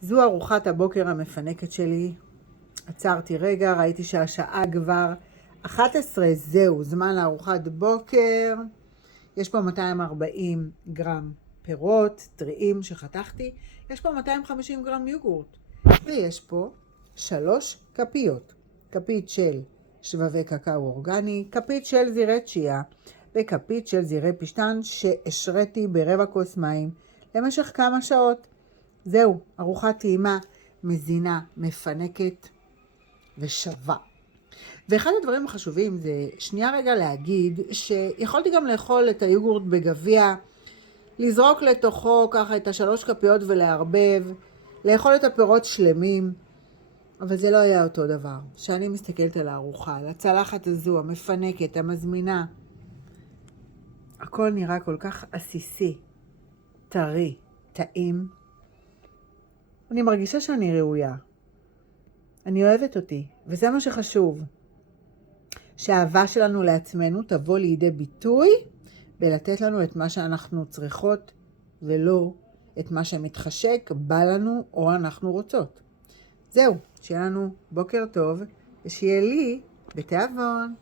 זו ארוחת הבוקר המפנקת שלי. עצרתי רגע, ראיתי שהשעה כבר 11, זהו, זמן לארוחת בוקר. יש פה 240 גרם פירות טריים שחתכתי, יש פה 250 גרם יוגורט, ויש פה 3 כפיות. כפית של שבבי קקאו אורגני, כפית של זירי צ'יה, וכפית של זירי פשטן שהשריתי ברבע כוס מים למשך כמה שעות. זהו, ארוחה טעימה, מזינה, מפנקת ושווה. ואחד הדברים החשובים זה שנייה רגע להגיד שיכולתי גם לאכול את היוגורט בגביע, לזרוק לתוכו ככה את 3 כפיות ולהרבב, לאכול את הפירות שלמים, אבל זה לא היה אותו דבר. כשאני מסתכלת על הארוחה, על הצלחת הזו, המפנקת, המזמינה, הכל נראה כל כך עסיסי, טרי, טעים. אני מרגישה שאני ראויה. אני אוהבת אותי, וזה מה שחשוב. שהאהבה שלנו לעצמנו תבוא לידי ביטוי ולתת לנו את מה שאנחנו צריכות ולא את מה שמתחשק, בא לנו או אנחנו רוצות. זהו, שיהיה לנו בוקר טוב ושיהיה לי בתיאבון.